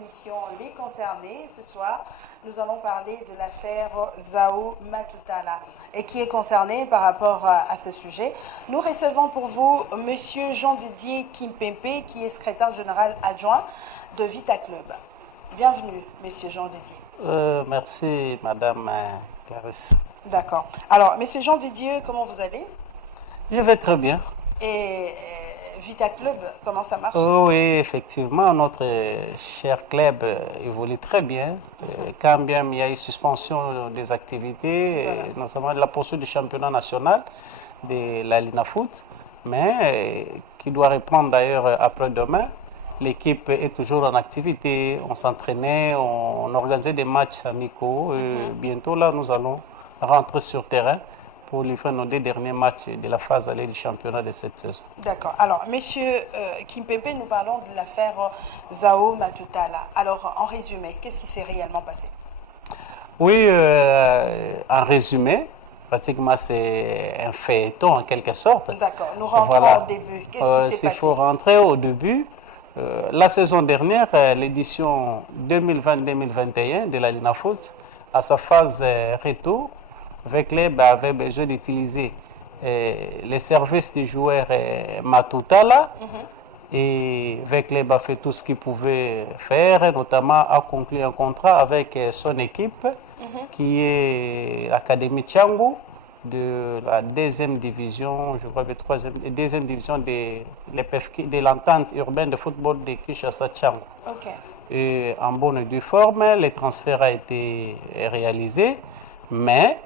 émission Les Concernés. Ce soir, nous allons parler de l'affaire Zao Matutala et qui est concerné par rapport à ce sujet. Nous recevons pour vous Monsieur Jean-Didier Kimpempe, qui est secrétaire général adjoint de Vita Club. Bienvenue, Monsieur Jean-Didier. Merci, Madame Clarisse. D'accord. Alors, Monsieur Jean-Didier, comment vous allez? Je vais très bien. Et Vita Club, comment ça marche? Oui, effectivement, notre cher club évolue très bien. Quand bien il y a eu suspension des activités, Voilà. notamment de la poursuite du championnat national de la Lina Foot, mais qui doit reprendre d'ailleurs après-demain. L'équipe est toujours en activité, on s'entraînait, on organisait des matchs amicaux. Bientôt, là, nous allons rentrer sur terrain pour livrer nos 2 derniers matchs de la phase allée du championnat de cette saison. D'accord. Alors, Monsieur Kimpempe, nous parlons de l'affaire Zao Matutala. Alors, en résumé, qu'est-ce qui s'est réellement passé? Oui, en résumé, pratiquement c'est un feuilleton en quelque sorte. D'accord. Nous rentrons Voilà. au début. Qu'est-ce qui s'est S'il passé? faut rentrer au début, la saison dernière, l'édition 2020-2021 de la Lina Foot, à sa phase retour, Vecleb avait besoin d'utiliser les services du joueur Matutala. Et Vecleb a fait tout ce qu'il pouvait faire, notamment a conclu un contrat avec son équipe, qui est l'Académie Tchangu, de la 2e division, je crois, de 2e division de l'entente urbaine de football de Kinshasa Tchangu. Ok. Et en bonne et due forme, le transfert a été réalisé, mais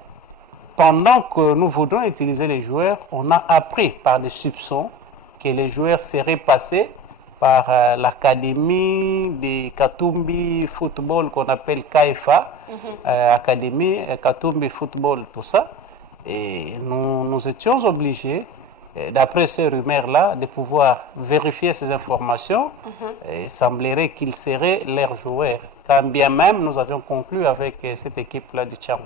pendant que nous voudrions utiliser les joueurs, on a appris par des soupçons que les joueurs seraient passés par l'académie de Katumbi Football qu'on appelle KFA, Académie Katumbi Football, tout ça. Et nous étions obligés, d'après ces rumeurs-là, de pouvoir vérifier ces informations. Il semblerait qu'ils seraient leurs joueurs, quand bien même nous avions conclu avec cette équipe-là du Tchangu.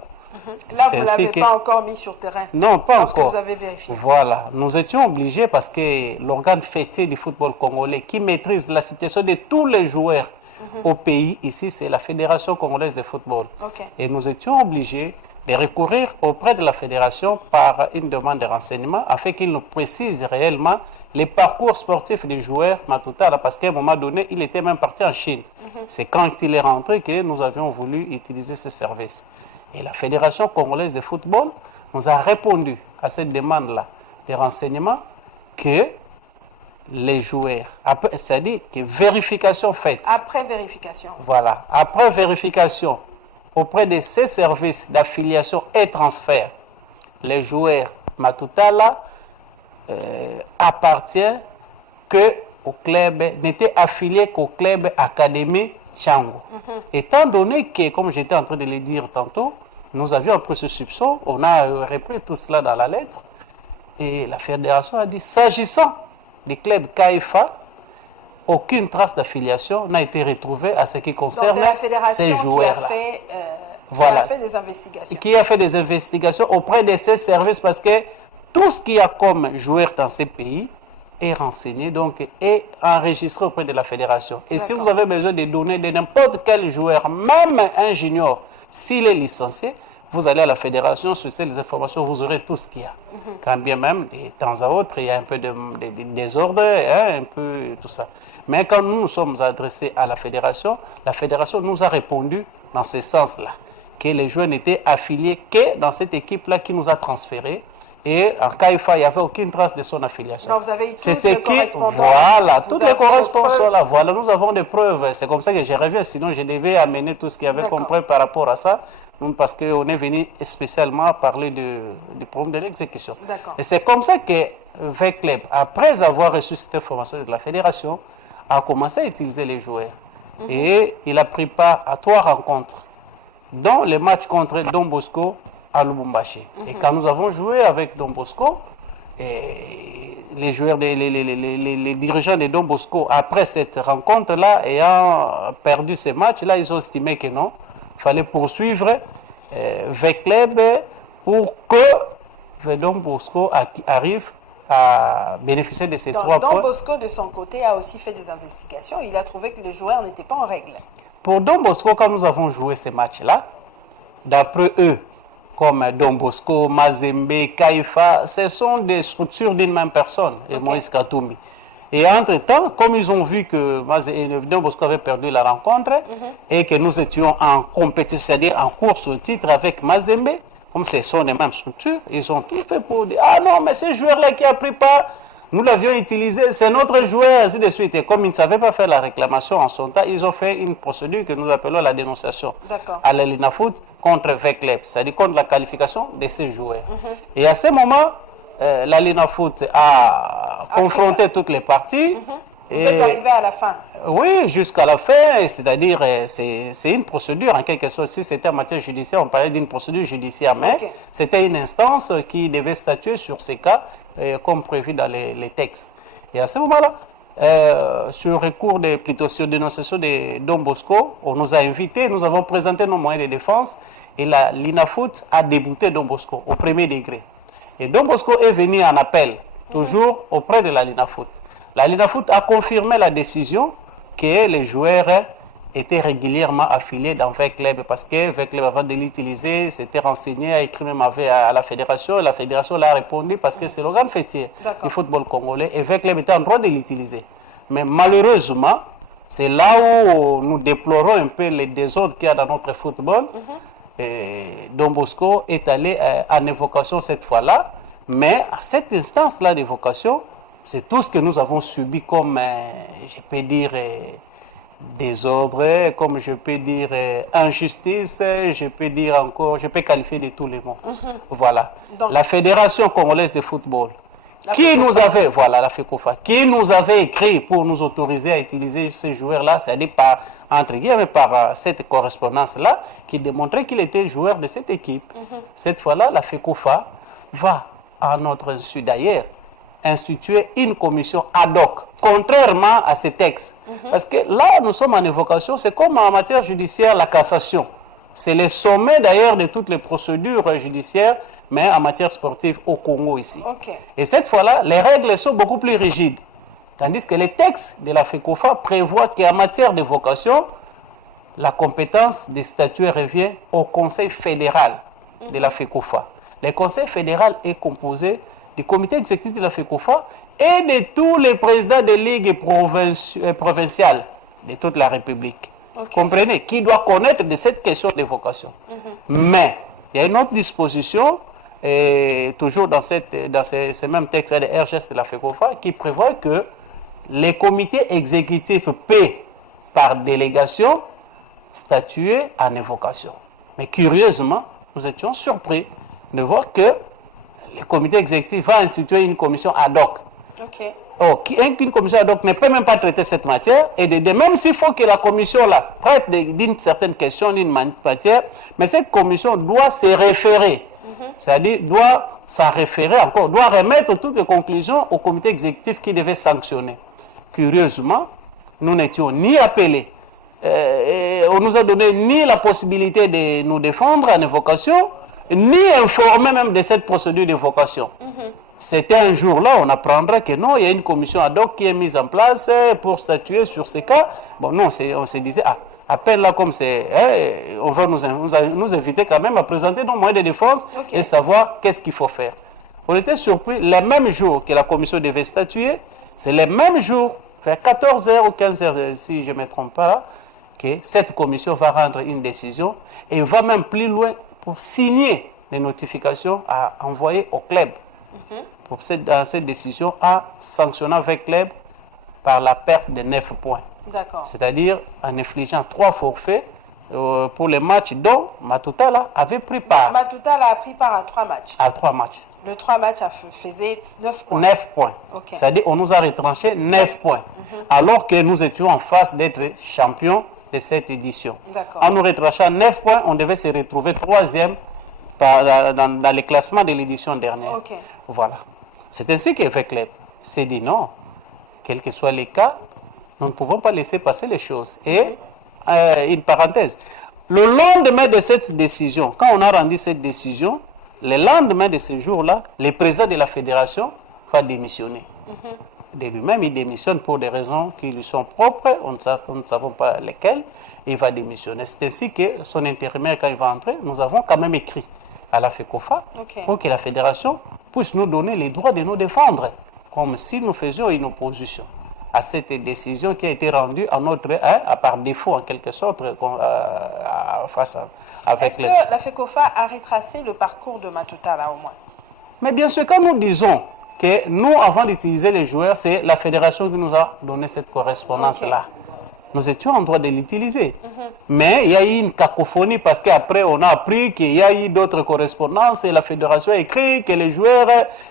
Là, vous ne l'avez pas encore mis sur terrain? Non, pas parce encore. Que vous avez vérifié. Voilà. Nous étions obligés parce que l'organe fêté du football congolais qui maîtrise la situation de tous les joueurs au pays, ici, c'est la Fédération congolaise de football. Ok. Et nous étions obligés de recourir auprès de la Fédération par une demande de renseignement afin qu'il nous précise réellement les parcours sportifs des joueurs Matutala, parce qu'à un moment donné, il était même parti en Chine. C'est quand il est rentré que nous avions voulu utiliser ce service. Et la Fédération congolaise de football nous a répondu à cette demande-là de renseignements que les joueurs, c'est-à-dire que vérification faite. Après vérification. Voilà. Après vérification auprès de ces services d'affiliation et transfert, les joueurs Matutala appartient au club, n'était affilié qu'au club Académie Tchangu. Étant donné que, comme j'étais en train de le dire tantôt, nous avions pris ce soupçon, on a repris tout cela dans la lettre, et la fédération a dit, s'agissant du club KFA, aucune trace d'affiliation n'a été retrouvée à ce qui concerne ces joueurs-là. Voilà. Qui a fait des investigations. Qui a fait des investigations auprès de ces services, parce que tout ce qu'il y a comme joueur dans ces pays est renseigné, donc est enregistré auprès de la fédération. Et si vous avez besoin de données de n'importe quel joueur, même un junior, s'il est licencié, vous allez à la fédération, sur ces informations, vous aurez tout ce qu'il y a. Quand bien même, de temps à autre, il y a un peu de désordre, un peu tout ça. Mais quand nous nous sommes adressés à la fédération nous a répondu dans ce sens-là, que les joueurs n'étaient affiliés que dans cette équipe-là qui nous a transférés. Et en KFA, il n'y avait aucune trace de son affiliation. Donc vous avez eu toutes les correspondances. Voilà, toutes les correspondances sont là. Voilà, nous avons des preuves. C'est comme ça que je reviens. Sinon, je devais amener tout ce qu'il y avait comme preuve par rapport à ça. Parce qu'on est venu spécialement parler du problème de l'exécution. Et c'est comme ça que Vecleb, après avoir reçu cette information de la fédération, a commencé à utiliser les joueurs. Et il a pris part à 3 rencontres, dont les matchs contre Don Bosco à Lubumbashi. Et quand nous avons joué avec Don Bosco, les joueurs, les dirigeants de Don Bosco, après cette rencontre-là, ayant perdu ces matchs-là, ils ont estimé que non, il fallait poursuivre Vecleb pour que Don Bosco arrive à bénéficier de ces 3 points. Don Bosco, de son côté, a aussi fait des investigations. Il a trouvé que les joueurs n'étaient pas en règle. Pour Don Bosco, quand nous avons joué ces matchs-là, d'après eux, comme Don Bosco, Mazembe, Kaifa, ce sont des structures d'une même personne, et Moïse Katoumi. Et entre-temps, comme ils ont vu que Don Bosco avait perdu la rencontre et que nous étions en compétition, c'est-à-dire en course au titre avec Mazembe, comme ce sont les mêmes structures, ils ont tout fait pour dire « Ah non, mais ce joueur-là qui a pris part, nous l'avions utilisé, c'est notre joueur, ainsi de suite. » Et comme ils ne savaient pas faire la réclamation en son temps, ils ont fait une procédure que nous appelons la dénonciation à la Linafoot contre Vecleb, c'est-à-dire contre la qualification de ces joueurs. Et à ce moment, la Linafoot a confronté toutes les parties. Vous êtes arrivé à la fin? Oui, jusqu'à la fin, c'est-à-dire c'est une procédure en quelque sorte. Si c'était en matière judiciaire, on parlait d'une procédure judiciaire, mais c'était une instance qui devait statuer sur ces cas comme prévu dans les textes. Et à ce moment-là, sur recours plutôt sur dénonciation de Don Bosco, on nous a invités, nous avons présenté nos moyens de défense et la Linafoot a débouté Don Bosco au premier degré. Et Don Bosco est venu en appel, toujours auprès de la Linafoot. La Linafoot a confirmé la décision que les joueurs étaient régulièrement affiliés dans Vecleb parce que Vecleb, avant de l'utiliser, s'était renseigné, a écrit même à la fédération et la fédération l'a répondu parce que c'est l'organe fêtier du football congolais et Vecleb était en droit de l'utiliser. Mais malheureusement, c'est là où nous déplorons un peu les désordres qu'il y a dans notre football. Et Don Bosco est allé en évocation cette fois-là, mais à cette instance-là d'évocation, c'est tout ce que nous avons subi comme, je peux dire, désordre, comme je peux dire, injustice, je peux dire encore, je peux qualifier de tous les mots. Voilà. Donc, la Fédération congolaise de football, qui nous avait, voilà, la FECOFA, qui nous avait écrit pour nous autoriser à utiliser ces joueurs-là, c'est-à-dire par, entre guillemets, par cette correspondance-là, qui démontrait qu'il était joueur de cette équipe. Cette fois-là, la FECOFA va, à notre insu d'ailleurs, instituer une commission ad hoc, contrairement à ces textes. Parce que là, nous sommes en évocation, c'est comme en matière judiciaire, la cassation. C'est le sommet d'ailleurs de toutes les procédures judiciaires, mais en matière sportive au Congo ici. Et cette fois-là, les règles sont beaucoup plus rigides. Tandis que les textes de la FECOFA prévoient qu'en matière d'évocation, la compétence des statuts revient au Conseil fédéral de la FECOFA. Le Conseil fédéral est composé du comité exécutif de la FECOFA et de tous les présidents des ligues provinciales de toute la République. Comprenez? Qui doit connaître de cette question d'évocation. Mais, il y a une autre disposition, et toujours dans ces mêmes textes de RGS de la FECOFA, qui prévoit que les comités exécutifs peuvent, par délégation, statuer en évocation. Mais curieusement, nous étions surpris de voir que le comité exécutif va instituer une commission ad hoc. Une commission ad hoc ne peut même pas traiter cette matière. Et même s'il faut que la commission là traite d'une certaine question, d'une matière, mais cette commission doit se référer. C'est-à-dire doit s'en référer encore, doit remettre toutes les conclusions au comité exécutif qui devait sanctionner. Curieusement, nous n'étions ni appelés, on nous a donné ni la possibilité de nous défendre en évocation, ni informé même de cette procédure d'évocation. C'était un jour-là, on apprendra que non, il y a une commission ad hoc qui est mise en place pour statuer sur ces cas. Bon, non, on se disait, appelle-là comme c'est, on va nous inviter quand même à présenter nos moyens de défense et savoir qu'est-ce qu'il faut faire. On était surpris, les mêmes jours que la commission devait statuer, c'est les mêmes jours, vers 14h ou 15h, si je ne me trompe pas, que cette commission va rendre une décision et va même plus loin pour signer les notifications à envoyer au club. Dans cette décision, à sanctionner avec club par la perte de 9 points. C'est-à-dire en infligeant 3 forfaits pour les matchs dont Matuta avait pris part. Matuta a pris part à 3 matchs. À 3 matchs. Le 3 matchs faisait 9 points. 9 points. C'est-à-dire on nous a retranché 9 points. Alors que nous étions en face d'être champions de cette édition. En nous retranchant 9 points, on devait se retrouver 3e dans les classements de l'édition dernière. Voilà. C'est ainsi que Vecleb s'est dit non, quels que soient les cas, nous ne pouvons pas laisser passer les choses. Et une parenthèse, le lendemain de cette décision, quand on a rendu cette décision, le lendemain de ce jour-là, le président de la fédération va démissionner. De lui-même, il démissionne pour des raisons qui lui sont propres, nous ne savons pas lesquelles, il va démissionner. C'est ainsi que son intérimaire, quand il va entrer, nous avons quand même écrit à la FECOFA pour que la fédération puisse nous donner les droits de nous défendre, comme si nous faisions une opposition à cette décision qui a été rendue par défaut, en quelque sorte, face avec Est-ce que la FECOFA a retracé le parcours de Matutala au moins? Mais bien sûr, quand nous disons que nous, avant d'utiliser les joueurs, c'est la fédération qui nous a donné cette correspondance-là. Nous étions en droit de l'utiliser. Mais il y a eu une cacophonie parce qu'après, on a appris qu'il y a eu d'autres correspondances et la fédération a écrit que les joueurs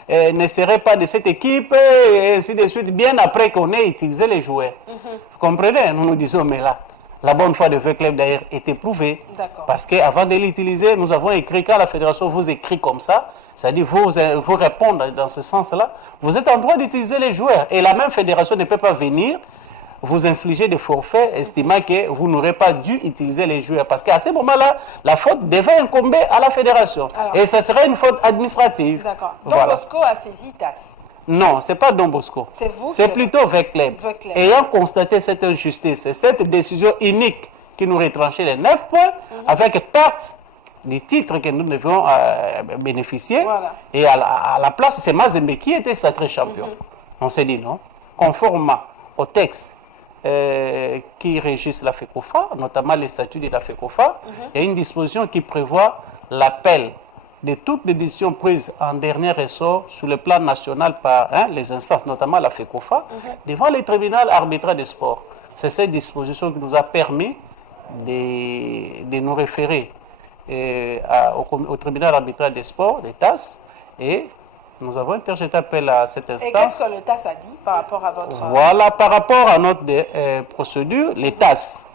ne seraient pas de cette équipe et ainsi de suite, bien après qu'on ait utilisé les joueurs. Vous comprenez? Nous nous disons, mais là, la bonne foi de V-Club d'ailleurs est éprouvée. Parce qu'avant de l'utiliser, nous avons écrit, quand la fédération vous écrit comme ça, c'est-à-dire vous répondre dans ce sens-là, vous êtes en droit d'utiliser les joueurs. Et la même fédération ne peut pas venir vous infliger des forfaits, estimant que vous n'aurez pas dû utiliser les joueurs. Parce qu'à ce moment-là, la faute devait incomber à la fédération. Alors, et ce serait une faute administrative. D'accord. Donc Bosco a saisi TAS. Non, ce n'est pas Don Bosco. C'est vous? C'est plutôt V-Club. Ayant constaté cette injustice et cette décision unique qui nous retranchait les 9 points, avec perte du titre que nous devions bénéficier, et à la place, c'est Mazembe qui était sacré champion. On s'est dit non, conformément au texte qui régissent la FECOFA, notamment les statuts de la FECOFA, il y a une disposition qui prévoit l'appel de toutes les décisions prises en dernier ressort sur le plan national par les instances, notamment la FECOFA, devant les tribunaux arbitraux des sports. C'est cette disposition qui nous a permis de nous référer au tribunal arbitral des sports, des TAS, et nous avons interjeté appel à cette instance. Et qu'est-ce que le TAS a dit par rapport à votre... Voilà, par rapport à notre procédure, les TAS,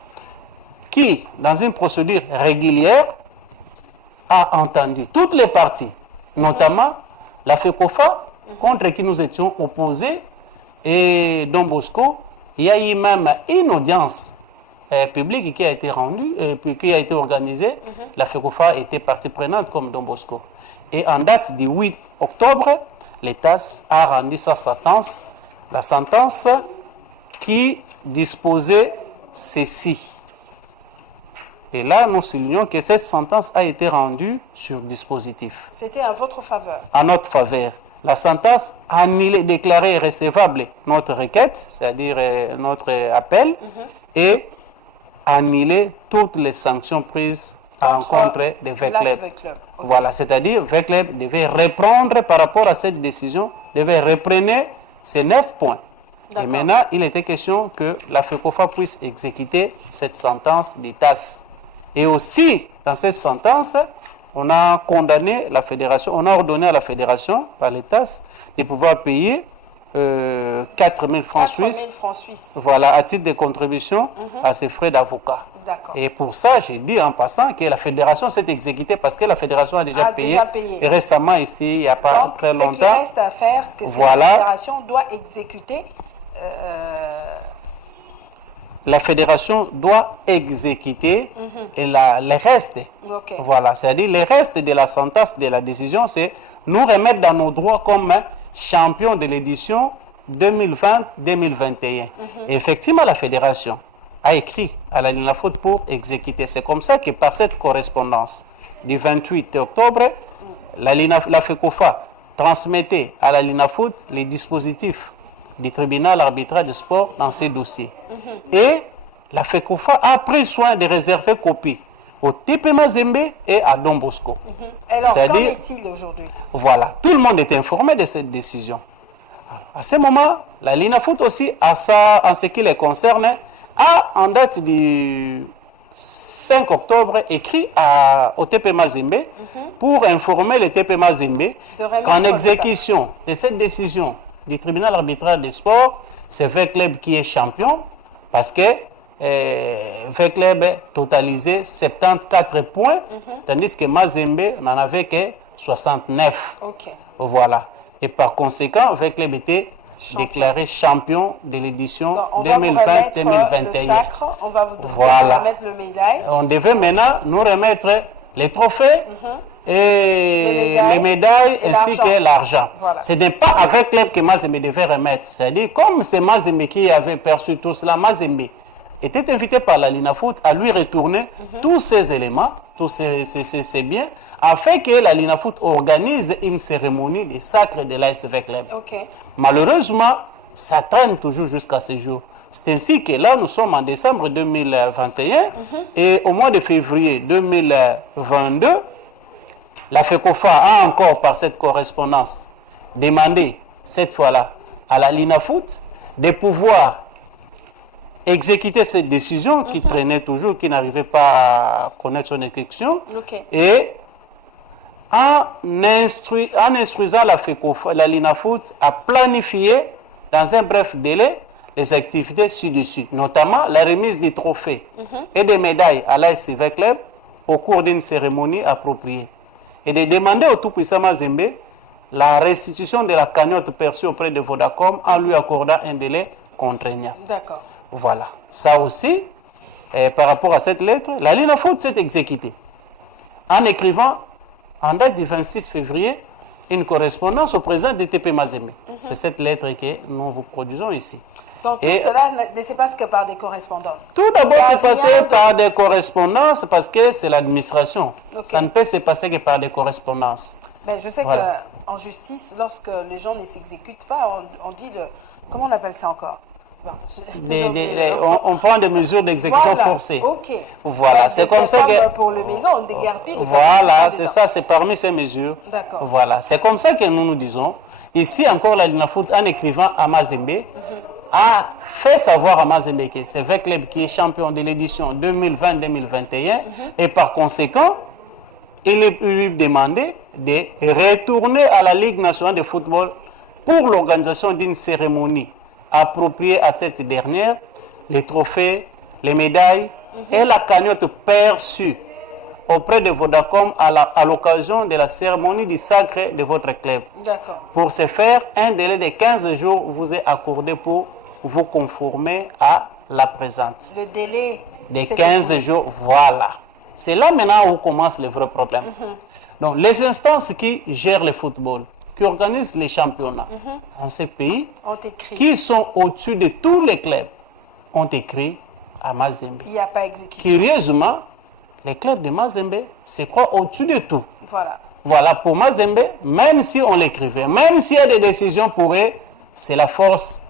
qui, dans une procédure régulière, a entendu toutes les parties, notamment la FECOFA, contre qui nous étions opposés, et Don Bosco. Il y a eu même une audience publique qui a été rendue, qui a été organisée. La FECOFA était partie prenante comme Don Bosco. Et en date du 8 octobre, l'État a rendu sa sentence, la sentence qui disposait ceci. Et là, nous soulignons que cette sentence a été rendue sur dispositif. C'était à votre faveur? À notre faveur. La sentence a annulé, déclaré recevable notre requête, c'est-à-dire notre appel, et annulé toutes les sanctions prises à l'encontre de V-Club. Voilà, c'est-à-dire V-Club devait reprendre par rapport à cette décision, devait reprendre ces 9 points. Et maintenant, il était question que la FECOFA puisse exécuter cette sentence des TAS. Et aussi, dans cette sentence, on a condamné la fédération, on a ordonné à la fédération, par les TAS, de pouvoir payer 4 000 francs suisses, voilà, à titre de contribution à ses frais d'avocat. Et pour ça, j'ai dit en passant que la fédération s'est exécutée parce que la fédération a déjà payé. Et récemment ici, il n'y a pas très longtemps. Ce qui reste à faire, que la fédération doit exécuter. La fédération doit exécuter et les restes. Voilà, c'est-à-dire les restes de la sentence, de la décision, c'est nous remettre dans nos droits comme champion de l'édition 2020-2021. Effectivement, la fédération a écrit à la LINAFOOT pour exécuter. C'est comme ça que par cette correspondance du 28 octobre, la FECOFA transmettait à la LINAFOOT les dispositifs du tribunal arbitral de sport dans ces dossiers. Et la FECOFA a pris soin de réserver copie au TP Mazembe et à Don Bosco. Alors, qu'en est-il aujourd'hui? Voilà, tout le monde est informé de cette décision. À ce moment, la LINAFOOT aussi, en ce qui les concerne, a, en date du 5 octobre, écrit au TP Mazembe pour informer le TP Mazembe qu'en exécution de cette décision du tribunal arbitral des sports, c'est V-Club qui est champion parce que V-Club totalisait 74 points, tandis que Mazembe n'en avait que 69. Voilà. Et par conséquent, V-Club était déclaré champion de l'édition 2020-2021. On va vous remettre le médaille. On devait maintenant nous remettre les trophées et les médailles ainsi que l'argent. Voilà. Ce n'est pas avec club que Mazembe devait remettre. C'est-à-dire, comme c'est Mazembe qui avait perçu tout cela, Mazembe était invité par la Linafoot à lui retourner tous ces éléments, tous ces biens, afin que la Linafoot organise une cérémonie de sacre de l'ASV Club. Okay. Malheureusement, ça traîne toujours jusqu'à ce jour. C'est ainsi que là, nous sommes en décembre 2021 et au mois de février 2022, la FECOFA a encore, par cette correspondance, demandé, cette fois-là, à la Linafoot de pouvoir exécuter cette décision qui traînait toujours, qui n'arrivait pas à connaître son exécution. Okay. Et en instruisant la FECOFA, la Linafoot à planifier dans un bref délai les activités ci-dessus, notamment la remise des trophées et des médailles à l'ASV Club au cours d'une cérémonie appropriée. Et de demander au tout-puissant Mazembe la restitution de la cagnotte perçue auprès de Vodacom en lui accordant un délai contraignant. D'accord. Voilà. Ça aussi, par rapport à cette lettre, la Linafoot s'est exécutée en écrivant, en date du 26 février, une correspondance au président de TP Mazembe. C'est cette lettre que nous vous produisons ici. Donc tout cela ne se passe que par des correspondances. Tout d'abord, c'est passé par des correspondances parce que c'est l'administration. Okay. Ça ne peut se passer que par des correspondances. Mais je sais qu'en justice, lorsque les gens ne s'exécutent pas, on dit le... Comment on appelle ça encore? On prend des mesures d'exécution forcée. Okay. Voilà, c'est comme ça que... Pour les maisons, on déguerpit. Voilà, c'est ça, c'est parmi ces mesures. D'accord. Voilà, c'est comme ça que nous disons. Ici encore, la Linafoot, en écrivant à Mazembe, a fait savoir à Mazembe que c'est V Club qui est champion de l'édition 2020-2021 et par conséquent, il lui demandé de retourner à la Ligue nationale de football pour l'organisation d'une cérémonie appropriée à cette dernière, les trophées, les médailles et la cagnotte perçue auprès de Vodacom à l'occasion de la cérémonie du sacre de votre club. D'accord. Pour ce faire, un délai de 15 jours vous est accordé pour vous conformer à la présente. Le délai de 15 jours, voilà. C'est là maintenant où commence le vrai problème. Donc, les instances qui gèrent le football, qui organisent les championnats dans ces pays, qui sont au-dessus de tous les clubs, ont écrit à Mazembe. Il n'y a pas exécution. Curieusement, les clubs de Mazembe se croient au-dessus de tout. Voilà. Voilà, pour Mazembe, même si on l'écrivait, même s'il y a des décisions pour eux, c'est la force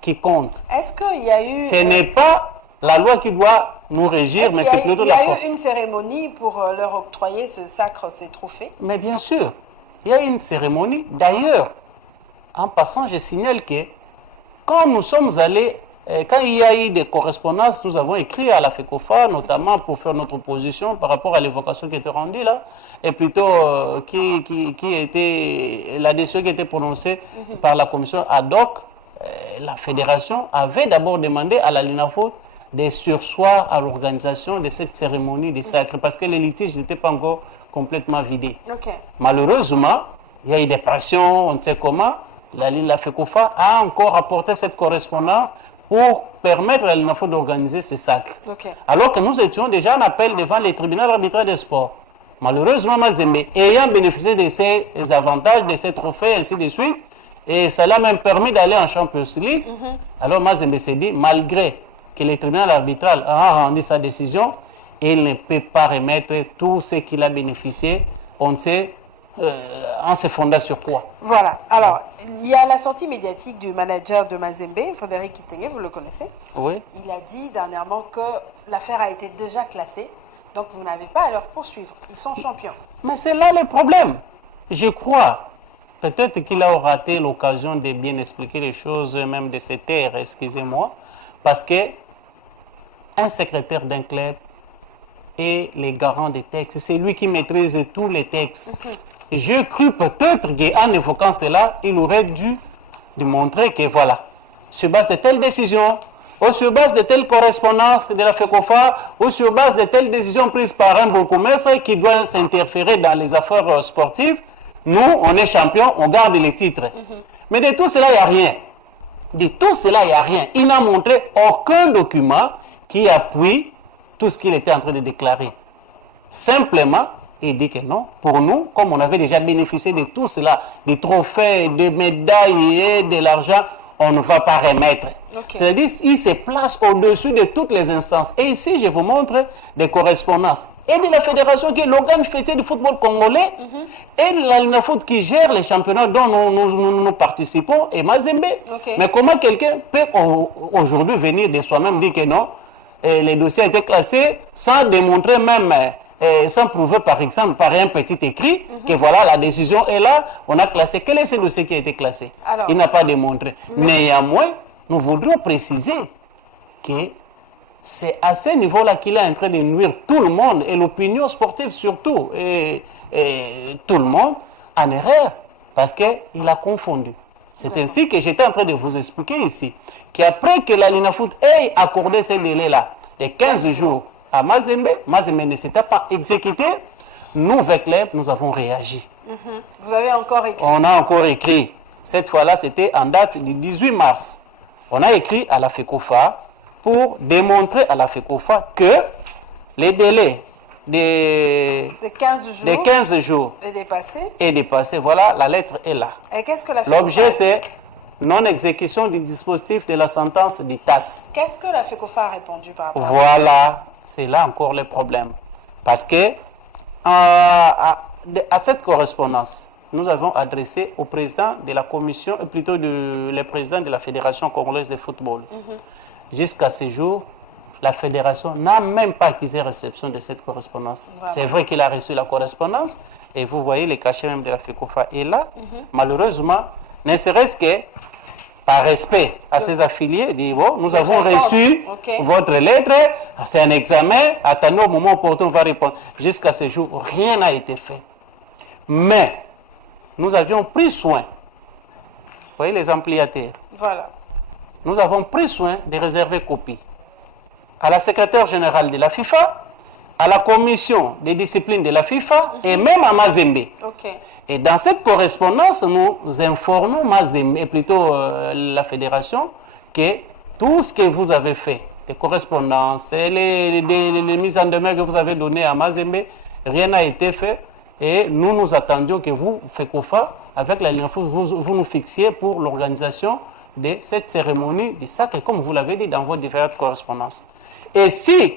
qui compte. Est-ce qu'il y a eu... Ce n'est pas la loi qui doit nous régir, mais c'est plutôt la force. Il y a eu une cérémonie pour leur octroyer ce sacre, ces trophées? Mais bien sûr, il y a eu une cérémonie. D'ailleurs, en passant, je signale que quand nous sommes allés, quand il y a eu des correspondances, nous avons écrit à la FECOFA, notamment pour faire notre position par rapport à l'évocation qui était rendue là, et plutôt qui était la décision qui était prononcée par la commission ad hoc. La fédération avait d'abord demandé à la Linafoot de sursoir à l'organisation de cette cérémonie de sacre parce que les litiges n'étaient pas encore complètement vidés. Okay. Malheureusement, il y a eu des pressions, on ne sait comment. La FECOFA a encore apporté cette correspondance pour permettre à la Linafoot d'organiser ce sacre. Okay. Alors que nous étions déjà en appel devant les tribunaux arbitraires des sports. Malheureusement, Mazembe, ayant bénéficié de ces avantages, de ces trophées, ainsi de suite, et ça l'a même permis d'aller en Champions League. Alors Mazembe s'est dit, malgré que le tribunal arbitral a rendu sa décision, il ne peut pas remettre tout ce qu'il a bénéficié. On sait en se fondant sur quoi. Voilà. Alors, il y a la sortie médiatique du manager de Mazembe, Frédéric Kitenge, vous le connaissez? Oui. Il a dit dernièrement que l'affaire a été déjà classée, donc vous n'avez pas à leur poursuivre. Ils sont champions. Mais c'est là le problème. Je crois. Peut-être qu'il a raté l'occasion de bien expliquer les choses, même de se taire, excusez-moi, parce que un secrétaire d'un club est le garant des textes. C'est lui qui maîtrise tous les textes. J'ai cru peut-être qu'en évoquant cela, il aurait dû montrer que voilà, sur base de telles décisions, ou sur base de telles correspondances de la FECOFA, ou sur base de telles décisions prises par un bourgmestre qui doit s'interférer dans les affaires sportives, nous, on est champion, on garde les titres. Mais de tout cela, il n'y a rien. De tout cela, il n'y a rien. Il n'a montré aucun document qui appuie tout ce qu'il était en train de déclarer. simplement, il dit que non, pour nous, comme on avait déjà bénéficié de tout cela, des trophées, des médailles et de l'argent, on ne va pas remettre. C'est-à-dire qu'il se place au-dessus de toutes les instances. Et ici, je vous montre des correspondances. Et de la fédération qui est l'organe fêtier du football congolais, et la Linafoot qui gère les championnats dont nous participons, et Mazembe. Mais comment quelqu'un peut aujourd'hui venir de soi-même dire que non, les dossiers ont été classés sans démontrer même, sans prouver par exemple par un petit écrit que voilà la décision est là, on a classé. Quel est ce dossier qui a été classé? Alors, il n'a pas démontré. Néanmoins, nous voudrions préciser que c'est à ce niveau-là qu'il est en train de nuire tout le monde et l'opinion sportive surtout et tout le monde en erreur parce qu'il a confondu. C'est ainsi que j'étais en train de vous expliquer ici qu'après que la Linafoot ait accordé ce délai-là de 15 jours à Mazembe, Mazembe ne s'était pas exécuté, nous, VECLEB, nous avons réagi. Vous avez encore écrit? On a encore écrit. Cette fois-là, c'était en date du 18 mars. On a écrit à la FECOFA pour démontrer à la FECOFA que les délais de 15 jours est dépassé. Voilà, la lettre est là. Et qu'est-ce que la FECOFA? L'objet, c'est non-exécution du dispositif de la sentence du TAS. Qu'est-ce que la FECOFA a répondu par rapport à ça? Voilà, c'est là encore le problème. Parce que à cette correspondance, nous avons adressé au président de la commission, plutôt le président de la Fédération congolaise de football. Jusqu'à ce jour, la fédération n'a même pas accusé réception de cette correspondance. Voilà. C'est vrai qu'il a reçu la correspondance, et vous voyez, le cachet même de la FECOFA est là. Malheureusement, ne serait-ce que par respect à ses affiliés, dit bon, nous avons reçu votre lettre, c'est un examen, attendez au moment opportun, on va répondre. Jusqu'à ce jour, rien n'a été fait. Mais, nous avions pris soin, vous voyez les ampliataires, voilà. Nous avons pris soin de réserver copie à la secrétaire générale de la FIFA, à la commission des disciplines de la FIFA et même à Mazembe. Et dans cette correspondance, nous informons Mazembe, et plutôt la fédération, que tout ce que vous avez fait, les correspondances, les mises en demeure que vous avez données à Mazembe, rien n'a été fait. Et nous attendions que vous, FECOFA, avec la Linafoot, vous nous fixiez pour l'organisation de cette cérémonie du sacre, comme vous l'avez dit dans vos différentes correspondances. Et si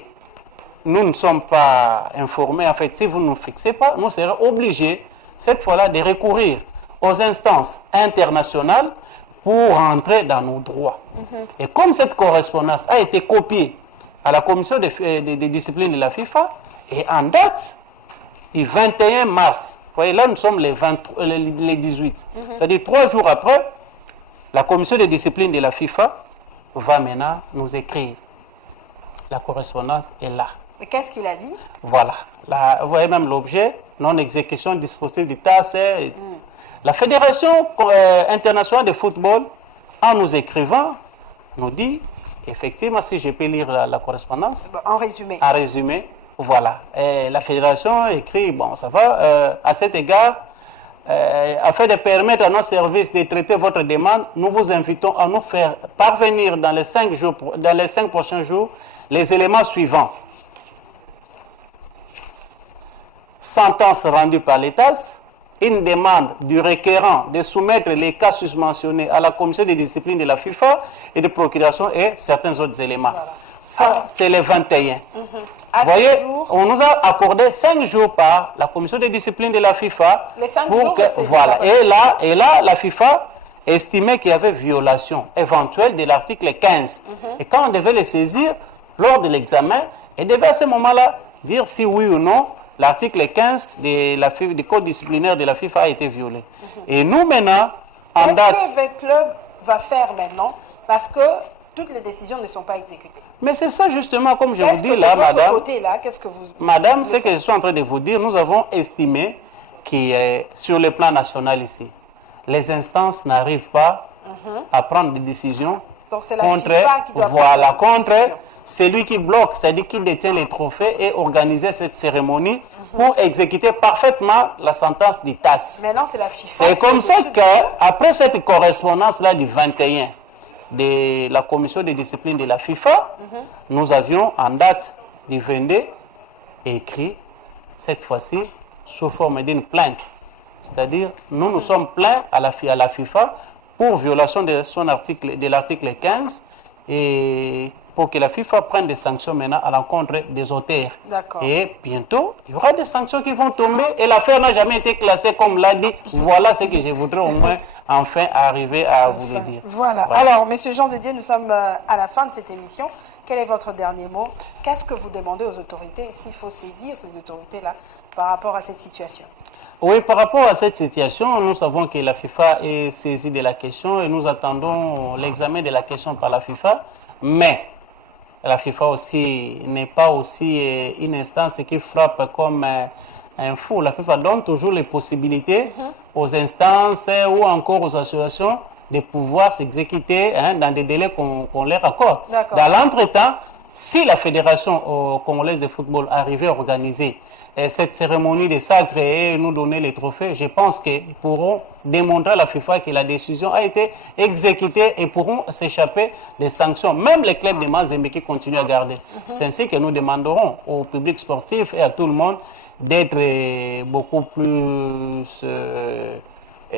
nous ne sommes pas informés, en fait, si vous ne nous fixez pas, nous serons obligés, cette fois-là, de recourir aux instances internationales pour entrer dans nos droits. Et comme cette correspondance a été copiée à la commission des disciplines de la FIFA, et en date du 21 mars, vous voyez, là nous sommes les 18, c'est-à-dire 3 jours après, la commission des disciplines de la FIFA va maintenant nous écrire. La correspondance est là. Mais qu'est-ce qu'il a dit? Voilà. Là, vous voyez même l'objet, non-exécution dispositif du TAS. La Fédération internationale de football, en nous écrivant, nous dit, effectivement, si je peux lire la correspondance. En résumé. En résumé, voilà. Et la Fédération écrit, bon, ça va, à cet égard, afin de permettre à nos services de traiter votre demande, nous vous invitons à nous faire parvenir dans les 5 prochains jours les éléments suivants. Sentence rendue par l'ETAS, une demande du requérant de soumettre les cas susmentionnés à la commission de discipline de la FIFA et de procuration et certains autres éléments. Voilà. Ça, c'est le 21. Vous voyez, on nous a accordé 5 jours par la commission de discipline de la FIFA. Les 5 jours, voilà. Et là, la FIFA estimait qu'il y avait violation éventuelle de l'article 15. Et quand on devait le saisir, lors de l'examen, elle devait à ce moment-là dire si oui ou non l'article 15 du code disciplinaire de la FIFA a été violé. Et nous maintenant, en date... Qu'est-ce que le club va faire maintenant? Parce que toutes les décisions ne sont pas exécutées. Mais c'est ça justement, comme je vous dis là, madame. Qu'est-ce que vous... Madame, ce que je suis en train de vous dire, nous avons estimé que sur le plan national ici, les instances n'arrivent pas à prendre des décisions contre, celui qui bloque, c'est-à-dire qui détient les trophées et organiser cette cérémonie pour exécuter parfaitement la sentence du TAS. Maintenant, c'est la FIFA. C'est comme ça qu'après cette correspondance-là du 21 de la commission de discipline de la FIFA, nous avions en date du 22 écrit cette fois-ci sous forme d'une plainte. C'est-à-dire, nous nous sommes plaints à la FIFA pour violation de l'article 15 et pour que la FIFA prenne des sanctions maintenant à l'encontre des auteurs. Et bientôt, il y aura des sanctions qui vont tomber et l'affaire n'a jamais été classée comme l'a dit. Voilà ce que je voudrais au moins enfin arriver à vous le dire. Voilà. Alors, Monsieur Jean Didier, nous sommes à la fin de cette émission. Quel est votre dernier mot? Qu'est-ce que vous demandez aux autorités, s'il faut saisir ces autorités-là par rapport à cette situation? Oui, par rapport à cette situation, nous savons que la FIFA est saisie de la question et nous attendons l'examen de la question par la FIFA. Mais la FIFA aussi n'est pas aussi une instance qui frappe comme un fou. La FIFA donne toujours les possibilités aux instances ou encore aux associations de pouvoir s'exécuter dans des délais qu'on leur accorde. Dans l'entretemps, si la Fédération congolaise de football arrivait à organiser cette cérémonie de sacre et nous donner les trophées, je pense qu'ils pourront démontrer à la FIFA que la décision a été exécutée et pourront s'échapper des sanctions. Même les clubs de Mazembe qui continuent à garder. C'est ainsi que nous demanderons au public sportif et à tout le monde d'être beaucoup plus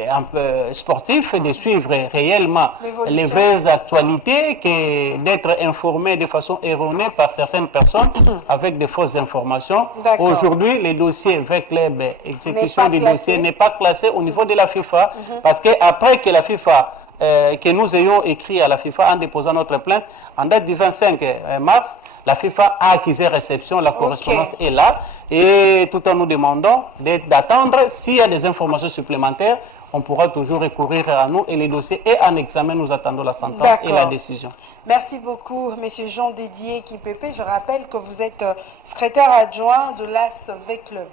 un peu sportif, de suivre réellement les vraies actualités que d'être informé de façon erronée par certaines personnes avec de fausses informations. Aujourd'hui, le dossier avec club exécution du dossier n'est pas classé au niveau de la FIFA parce qu'après que la FIFA que nous ayons écrit à la FIFA en déposant notre plainte, en date du 25 mars, la FIFA a accusé réception, la correspondance est là, et tout en nous demandant d'attendre, s'il y a des informations supplémentaires, on pourra toujours recourir à nous et les dossiers est en examen, nous attendons la sentence et la décision. Merci beaucoup, M. Jean Didier Kimpépé. Je rappelle que vous êtes secrétaire adjoint de l'AS V-Club.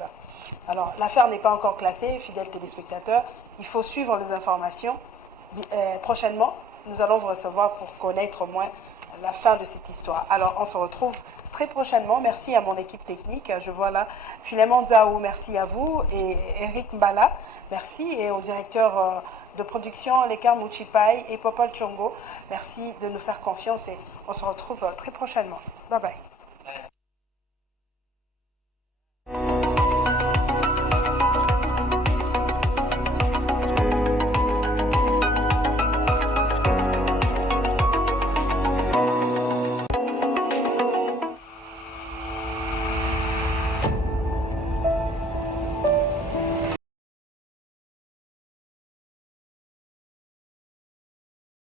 Alors, l'affaire n'est pas encore classée, fidèles téléspectateurs, il faut suivre les informations. Prochainement, nous allons vous recevoir pour connaître au moins la fin de cette histoire. Alors, on se retrouve très prochainement. Merci à mon équipe technique. Je vois là Philemon Zaou, merci à vous. Et Eric Mbala, merci. Et au directeur de production, Lekar Mouchipai et Popol Chongo, merci de nous faire confiance et on se retrouve très prochainement. Bye bye.